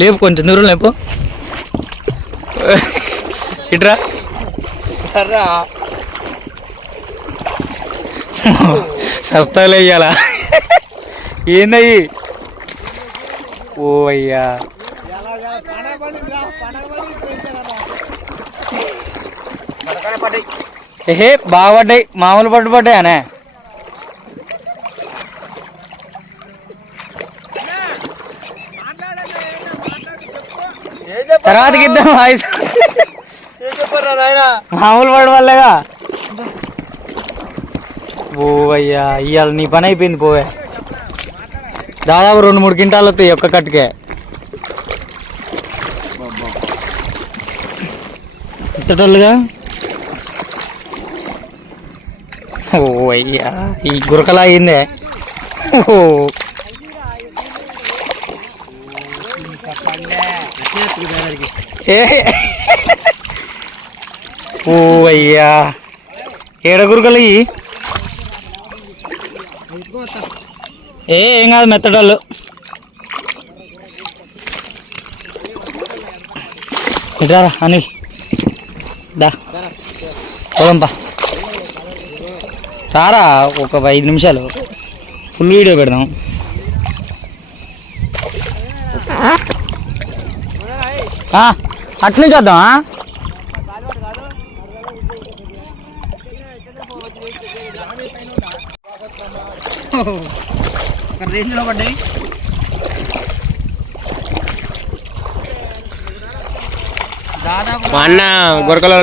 లేపు కొంచెం దూరం లేపు. ఇట్రా. సస్తాలే ఇయ్యాలా. ఏందయ్యి? ఓ అయ్యా. ఏహే బాగా పడ్డాయి. మామూలు పట్టు పడ్డాయనే తర్వాతకి ఇద్దాం వాయిస్. మామూలు పడు వల్లేగా. ఓ అయ్యా ఇవాళ నీ పని అయిపోయింది పోవే. దాదాపు రెండు మూడు క్వింటాలు వస్తాయి ఒక్క కట్టుకే. ఇత్తటోళ్ళుగా ఓ అయ్యా ఈ గురకలా అయిందే ఓ ఏ ఓ అయ్యా. ఏడ గురకలు ఇయ్యి? ఏ ఏం కాదు మెత్తడాలు ఇట్రారా అనిల్. దా. పోదంపా రారా ఒక ఐదు నిమిషాలు. ఫుల్ వీడియో పెడదాం. ఆ, అట్నుంచి వద్దామా రేంజ్లో పడ్డాయి. దాదాపు మా అన్న గురకలో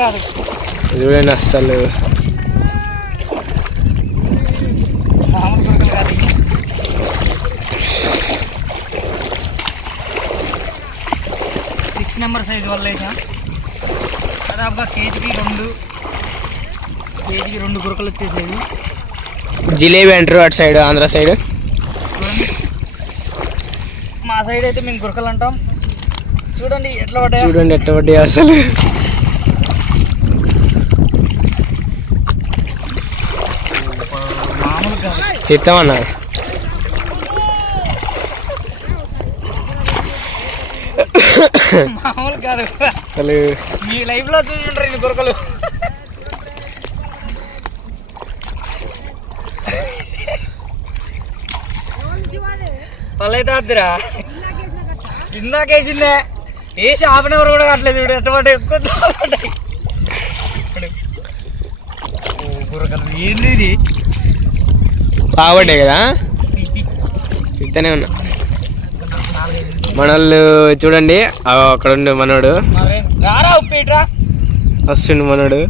కాదు చూడండి అసలు మామూలు గురకలు కాదు ఇవి. సిక్స్ నెంబర్ సైజ్ వల్ల వేసా దాదాపుగా కేజీకి రెండు కేజీకి రెండు గురకలు వచ్చేసేవి. జిలేబీ అంటారు అటు సైడ్ ఆంధ్ర సైడ్. చూడండి. మా సైడ్ అయితే మేము గురకలు అంటాం. చూడండి ఎట్లా పడ్డాయో. చూడండి ఎట్ట పడ్డాయి అసలు. మామూలు కాదు తిత్తామన్నా మామూలు కాదు అసలు మీ లైఫ్లో చూసుంటారు ఈ గురకలు పల్లైతే వద్దురా ఇందాకేసిందే. వేసి హాఫ్ అన్ అవర్ కూడా కట్టలేదు చూడు ఎటువంటి ఎక్కువ గురకలు ఏంది ఇది? బాగుపడ్డాయి కదా? తిత్తనే ఉన్నా. మనోళ్ళు చూడండి. అక్కడ ఉండే మనోడు. వస్తుండు మనోడు.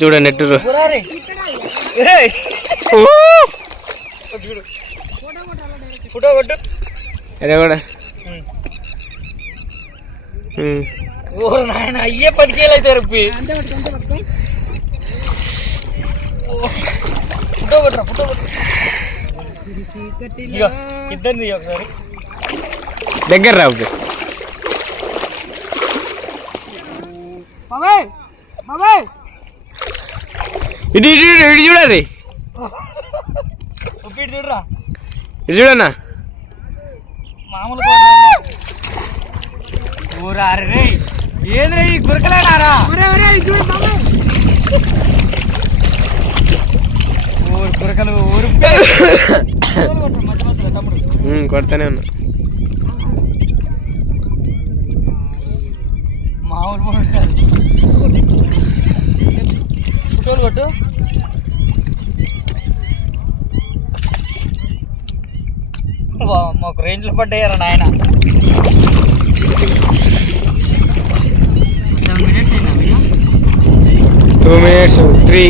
చూడండి ఎట్టు ఫోటో కొట్టు. అదే కూడా అయ్యే పది కేలు అయితే రప్పి. ఫోటో కొట్టరా ఫోటో కొట్టు. ఇద్దరిది ఒకసారి. దగ్గర రా ఓకే బాబాయ్ బాబాయ్. ఇటు ఇటు ఇటు ఉప్పిటి చూడరా? ఇటు చూడన్నా? మామూలు ఊరా రే ఏది రే ఈ గురకలేనారా ఊరు గురకలు కొడతానే ఉన్నా. మామూలు కూడా కాదు. ఫోటోలు కొట్టు. మాకు రేంజ్లో పడ్డాయారా నాయన. Two minutes three.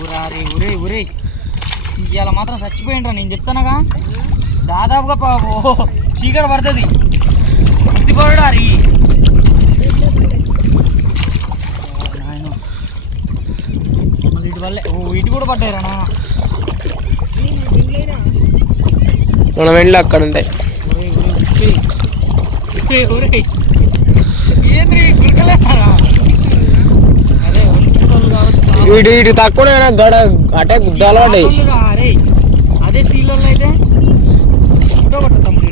ఊరారి ఊరే ఊరే ఇవాళ మాత్రం చచ్చిపోయిండ్రా నేను చెప్తానగా. దాదాపుగా ఓ చీకటి పడుతుంది. బుద్ధి పడారి మళ్ళీ ఇటు వల్లే ఓ ఇటు కూడా మనం వెళ్ళి అక్కడ ఉంటాయి ఇటు ఇటు తక్కువ గడ అటే గుద్దాలు పడ్డాయి. అరే అదే సీలలో అయితే ఫోటో కొట్ట తమ్ముడు ఇటు బాగా కొట్టాయి ఉమ్,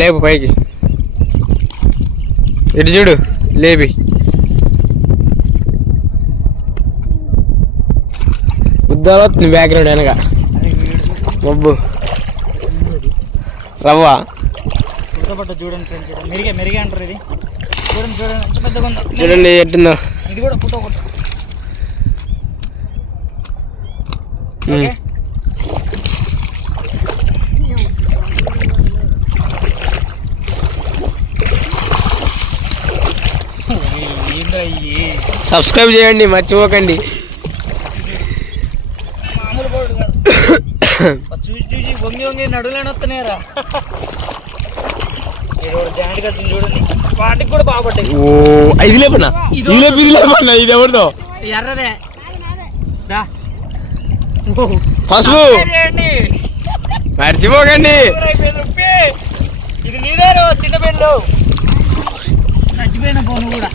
లేపు పైకి. ఇటు చూడు లేపి. వస్తుంది బ్యాక్గ్రౌండ్ వెనక. మబ్బు. రవ్వ. పట్ట చూడండి ఫ్రెండ్స్ ఇక్కడ మెరిగే మెరిగే అంటారు ఇది. చూడండి చూడండి. ఎంత పెద్దగా ఉందో. చూడండి ఎట్టుందో. ఇది కూడా ఫోటో కొట్ట. ఉమ్. ఓకే? సబ్స్క్రైబ్ చేయండి మర్చిపోకండి. చూసి చూసి వంగి వంగి చూడండి. వాటికి కూడా బాగుపడ్డాయి. ఓ ఇది లేపన్నా ఇది లేపు ఇది లేపన్నా? ఇది ఎవరిదో? ఎర్రదే. దా. ఓ. పసుపు మర్చిపోకండి. ఇది నీదేరు చిన్న పెళ్ళు చచ్చిపోయిన ఫోన్ కూడా.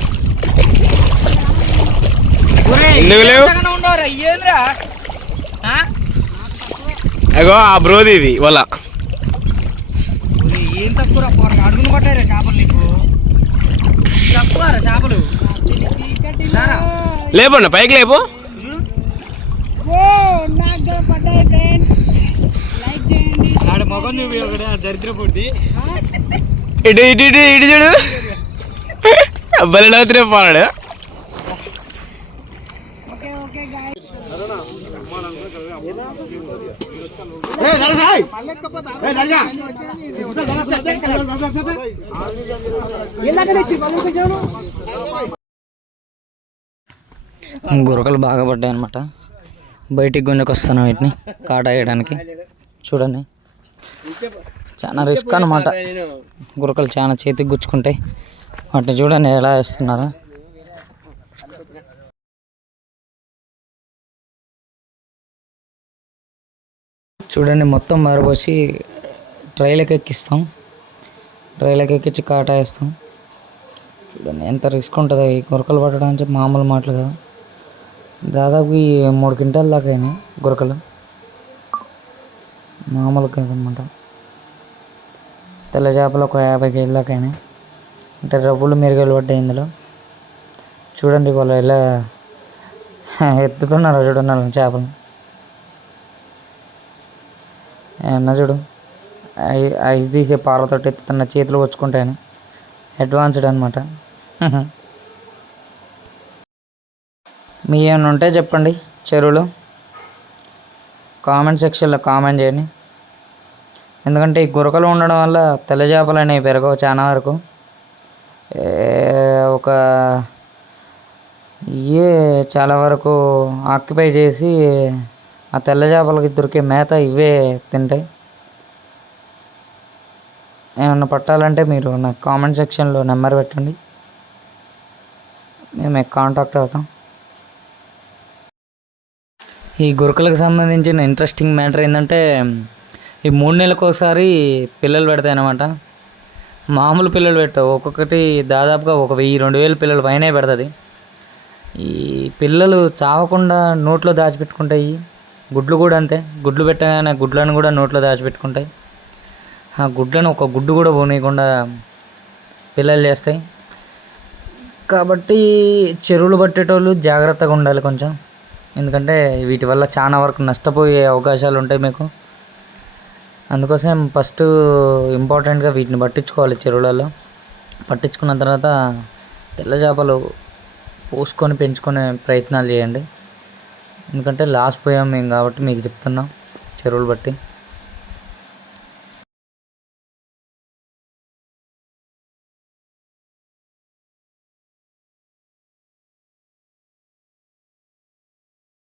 ఎందుకు లేవు? అగో ఆ బ్రోది ఇది వాళ్ళ ఒరేయ్, ఏం తక్కువ అడుగును పట్టారా చేపలు నీకు. తక్కువరా చేపలు. లేపన్నా పైకి లేపు. ఇటు ఇటు ఇటు ఇటు చూడు. బలిడవుతున్నా పాడు ఓకే ఓకే గాయ గురకలు బాగా పడ్డాయి అనమాట బయటికి గుంజకు వస్తాను వీటిని కాట వేయడానికి. చూడండి. చాలా రిస్క్ అనమాట గురకలు చాలా చేతికి గుచ్చుకుంటాయి. వాటిని చూడండి ఎలా వేస్తున్నారు. చూడండి మొత్తం మరబోసి ట్రైలకి ఎక్కిస్తాం. ట్రైలకి ఎక్కించి కాటా వేస్తాం. చూడండి ఎంత రిస్క్ ఉంటుంది ఈ గురకలు పట్టడం అంటే మామూలు మాటలు కదా. దాదాపు ఈ మూడు క్వింటాల దాకా అయినాయి గురకలు. మామూలు కాదనమాట. తెల్ల చేపలు ఒక యాభై కేజీల దాకా అయినాయి. అంటే రవ్వులు మెరుగలు పడ్డాయి ఇందులో. చూడండి వాళ్ళు ఎలా ఎత్తుతున్నారు చూడండి చేపలు అన్న చూడు. ఐ- ఐస్ తీసే పారతోటి తన చేతులు వచ్చుకుంటాయని అడ్వాన్స్డ్ అనమాట మీ ఏమైనా ఉంటే చెప్పండి చెరువులు. కామెంట్ సెక్షన్లో కామెంట్ చేయండి. ఎందుకంటే ఈ గురకలు ఉండడం వల్ల తెల్ల చేపలు అనేవి పెరగవు చాలా వరకు. ఒక ఇవే చాలా వరకు ఆక్యుపై చేసి ఆ తెల్ల చేపలకి దొరికే మేత ఇవే తింటాయి ఏమన్నా పట్టాలంటే మీరు నాకు కామెంట్ సెక్షన్లో నెంబర్ పెట్టండి. మేము కాంటాక్ట్ అవుతాం. ఈ గురకలకు సంబంధించిన ఇంట్రెస్టింగ్ మ్యాటర్ ఏంటంటే ఈ మూడు నెలలకు ఒకసారి పిల్లలు పెడతాయి అన్నమాట. మామూలు పిల్లలు పెట్టవు. ఒక్కొక్కటి దాదాపుగా ఒక వెయ్యి రెండు వేల పిల్లలు పైనే పెడుతుంది. ఈ పిల్లలు చావకుండా నోట్లో దాచిపెట్టుకుంటాయి. గుడ్లు కూడా అంతే. గుడ్లు పెట్టగానే గుడ్లను కూడా నోట్లో దాచిపెట్టుకుంటాయి. ఆ గుడ్లను ఒక గుడ్డు కూడా పోనీయకుండా పిల్లలు చేస్తాయి. కాబట్టి చెరువులు పట్టేటోళ్ళు జాగ్రత్తగా ఉండాలి కొంచెం. ఎందుకంటే వీటి వల్ల చాలా వరకు నష్టపోయే అవకాశాలు ఉంటాయి మీకు. అందుకోసం ఫస్ట్ ఇంపార్టెంట్గా వీటిని పట్టించుకోవాలి చెరువులలో. పట్టించుకున్న తర్వాత తెల్ల చేపలు పోసుకొని పెంచుకునే ప్రయత్నాలు చేయండి. ఎందుకంటే లాస్ పోయాం మేము కాబట్టి మీకు చెప్తున్నాం చెరువులు బట్టి.